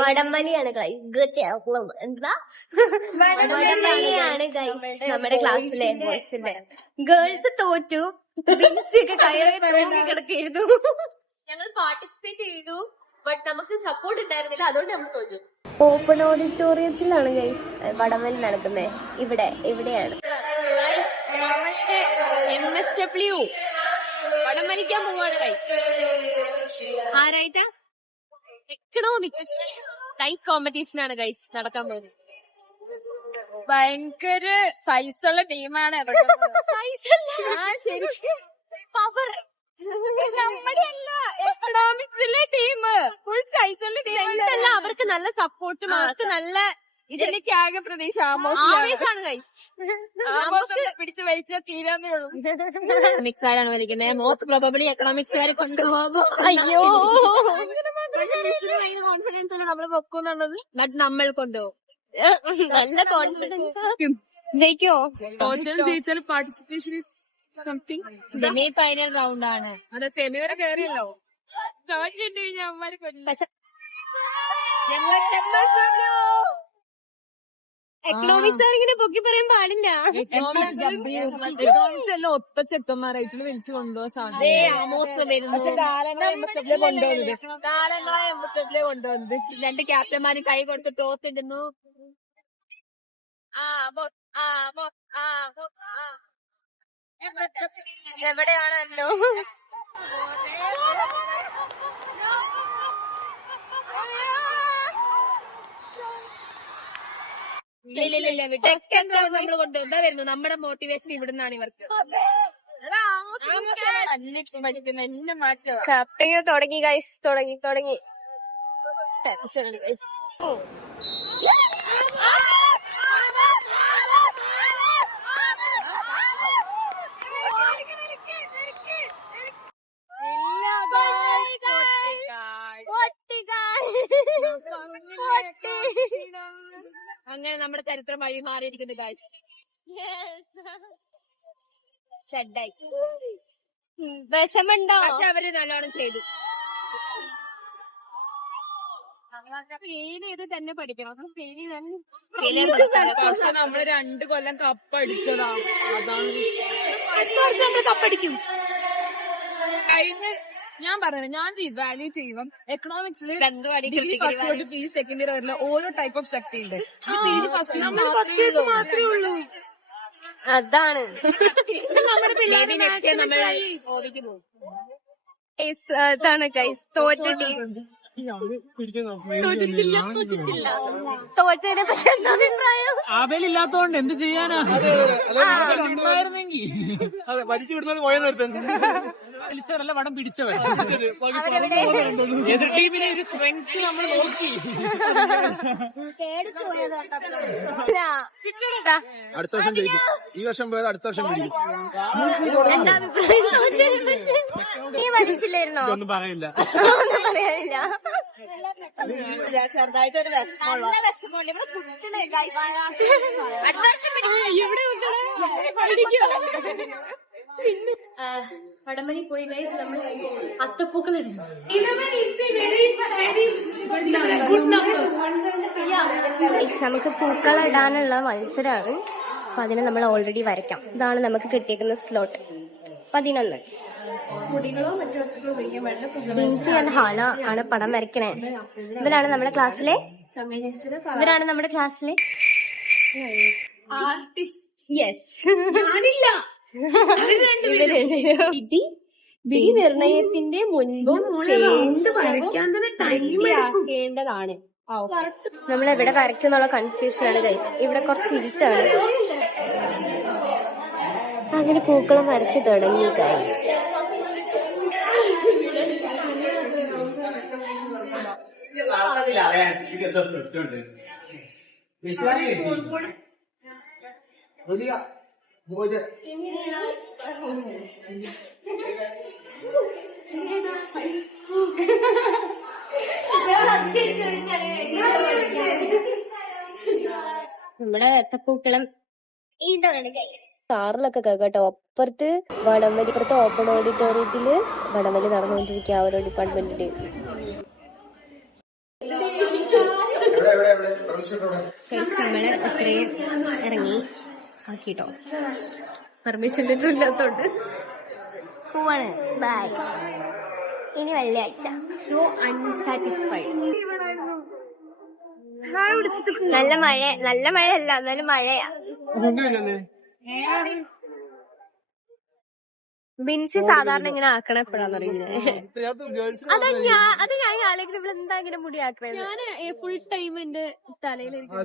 വടംവലിയാണ് എന്താ വടംവലിയാണ് ഗൈസ് നമ്മുടെ ക്ലാസ്സിലെ ബോയ്സിന്റെ. ഗേൾസ് തോറ്റു, ഒക്കെ കയറി തൂങ്ങി കിടക്കായിരുന്നു. ഞങ്ങൾ പാർട്ടിസിപ്പേറ്റ് ചെയ്തു, ബട്ട് നമുക്ക് സപ്പോർട്ട് ഉണ്ടായിരുന്നില്ല, അതുകൊണ്ട് നമ്മൾ തോറ്റു. ഓപ്പൺ ഓഡിറ്റോറിയത്തിലാണ് ഗൈസ് വടംവലി നടക്കുന്നത്. ഇവിടെയാണ് MSW വടംവലിക്കാൻ പോവാണ് ഗൈസ്. ആരായിട്ടാ? എക്കണോമിക്സ് സയൻസ് കോമ്പറ്റീഷൻ ആണ് ഗൈസ് നടക്കാൻ പോകുന്നത്. ഭയങ്കര സൈസുള്ള ടീമാണ്. ശരിക്കും പവർ നമ്മുടെ അല്ല, എക്കണോമിക്സിലെ ടീം ഫുൾ സൈസുള്ള ടീം. അവർക്ക് നല്ല സപ്പോർട്ടും അവർക്ക് നല്ല ഇതിലേക്ക് ആകെ പ്രതീക്ഷ ആവേശാണ് ഗൈസ്. പിടിച്ചു വലിച്ചാൽ തീരാന്നേ ഉള്ളൂ. എക്കണോമിക്സുകാരാണ് വലിക്കുന്നത്. മോസ്റ്റ് പ്രോബബ്ലി എക്കണോമിക്സുകാരെ കൊണ്ടുപോകും. അയ്യോ, കോൺഫിഡൻസ് അല്ല നമ്മൾ പൊക്കുന്നുള്ളത്, ബട്ട് നമ്മൾ കൊണ്ടുപോകും. നല്ല കോൺഫിഡൻസ്. ജയിക്കോ? ടോട്ടൽ ജയിച്ചാൽ participation is something. Semi final round ആണ്. അതെ, സെമി വരെ കയറിയല്ലോ. തോറ്റിട്ട് കഴിഞ്ഞാൽ അമ്മമാര് കൊല്ലും. എക്കണോമിക്സ് ഇങ്ങനെ പൊക്കി പറയാൻ പാടില്ല. എക്കണോമിക്സ് എല്ലാം ഒത്ത ചെക്കന്മാരായിട്ട് വിളിച്ചു കൊണ്ടുപോകാൻ സാധ്യത. പക്ഷെ കാലങ്ങളെ കൊണ്ടുവന്നത് 2 ക്യാപ്റ്റന്മാരും കൈ കൊടുത്ത് ടോസ് ഇടുന്നു. എവിടെയാണല്ലോ നമ്മൾ കൊണ്ടുവന്നാ വരുന്നു. നമ്മുടെ മോട്ടിവേഷൻ ഇവിടുന്നാണ് ഇവർക്ക്. എന്നെ മാറ്റം തുടങ്ങി ഗൈസ്, തുടങ്ങി ടെൻഷനാണ് ഗൈസ്. അങ്ങനെ നമ്മുടെ ചരിത്രം വഴി മാറിയിരിക്കുന്നു ഗൈസ്. വിഷമുണ്ടോ? പക്ഷെ അവര് നല്ലോണം ചെയ്തു. ഫെയിൽ ചെയ്ത് തന്നെ പഠിക്കണം. പക്ഷെ നമ്മള് 2 കൊല്ലം കപ്പടിച്ചതാ. അതാണ് കപ്പടിക്കും. കഴിഞ്ഞ ഞാൻ പറഞ്ഞത്, ഞാൻ ഇവാലുവേറ്റ് ചെയ്യുമ്പം എക്കണോമിക്സിൽ ഫസ്റ്റ് PG സെക്കൻഡ് ഇയർ വരില്ല ഓരോ ടൈപ്പ് ഓഫ് ശക്തി ഉണ്ട്. PG ഫസ്റ്റ് മാത്രമേ ഉള്ളൂ. അതാണ് ഇതാണ് ഗൈസ് തോറ്റ ടീം. തോറ്റതിനെ പറ്റി എന്താ അഭിപ്രായം? ആവേലില്ലാത്തോണ്ട് എന്ത് ചെയ്യാനാ? വലിച്ചവരല്ല, വടം പിടിച്ചവർ. എതിർ ടീമിനെ ഒരു സ്ട്രെങ്ത് നമ്മൾ നോക്കി. അടുത്ത വർഷം ജയിക്കും. ഈ വർഷം പോയത് അടുത്ത വർഷം പിടിക്കും. എന്താ അഭിപ്രായം? നീ വലിച്ചില്ലായിരുന്നോ? ഒന്നും പറയില്ല. ഒന്നും പറയാനില്ല. ചെറുതായിട്ടൊരു വടംവലി പോയി ഗൈസ്. നമ്മൾ അത്തപ്പൂക്കൾ ഇടുന്നു. നമുക്ക് പൂക്കൾ ഇടാനുള്ള മത്സരമാണ്. അപ്പൊ അതിന് നമ്മൾ ഓൾറെഡി വരയ്ക്കാം. ഇതാണ് നമുക്ക് കിട്ടിയിരിക്കുന്ന സ്ലോട്ട് 11. ബിൻസി ആൻഡ് ഹാല ആണ് പടം വരയ്ക്കണേ. ഇവരാണ് നമ്മുടെ ക്ലാസ്സിലെ ആർട്ടിസ്റ്റ്. യെസ്, വിധി നിർണയത്തിന്റെ മുൻപും ശേഷിക്കേണ്ടതാണ്. നമ്മൾ എവിടെ വരയ്ക്കുന്നുള്ള കൺഫ്യൂഷനാണ് ഗൈസ്. ഇവിടെ കുറച്ച് ഇരുട്ടാണ്. അങ്ങനെ പൂക്കളം വരച്ചു തുടങ്ങി ഗൈസ്. നമ്മുടെ ഏത്തപ്പൂക്കളം ഇതാണ് ഗൈസ്. കാറിലൊക്കെ കേട്ടോ. അപ്പുറത്ത് വടംവലി, ഇപ്പുറത്ത് ഓപ്പൺ ഓഡിറ്റോറിയത്തില് വടംവലി നടന്നുകൊണ്ടിരിക്കുക ഓരോ ഡിപ്പാർട്ട്മെന്റിന്റെ. നമ്മള് ഇത്രയും ഇറങ്ങി ആക്കിട്ടോ, പെർമിഷൻ ലെറ്റർ ഇല്ലാത്തോണ്ട് പോവാണ്. ബൈ. ഇനി വെള്ളിയാഴ്ച. So unsatisfied. നല്ല മഴയല്ല, എന്നാലും മഴയാ. ബിൻസി സാധാരണ ഇങ്ങനെ ആക്കണ എപ്പോഴാന്ന് അറിയില്ലേ? അത് ഞാൻ ആലോചിക്കുന്നത് എന്താ ഇങ്ങനെ മുടി ആക്കണത്. ഞാൻ ഫുൾ ടൈം എന്റെ തലയിലായിരിക്കും.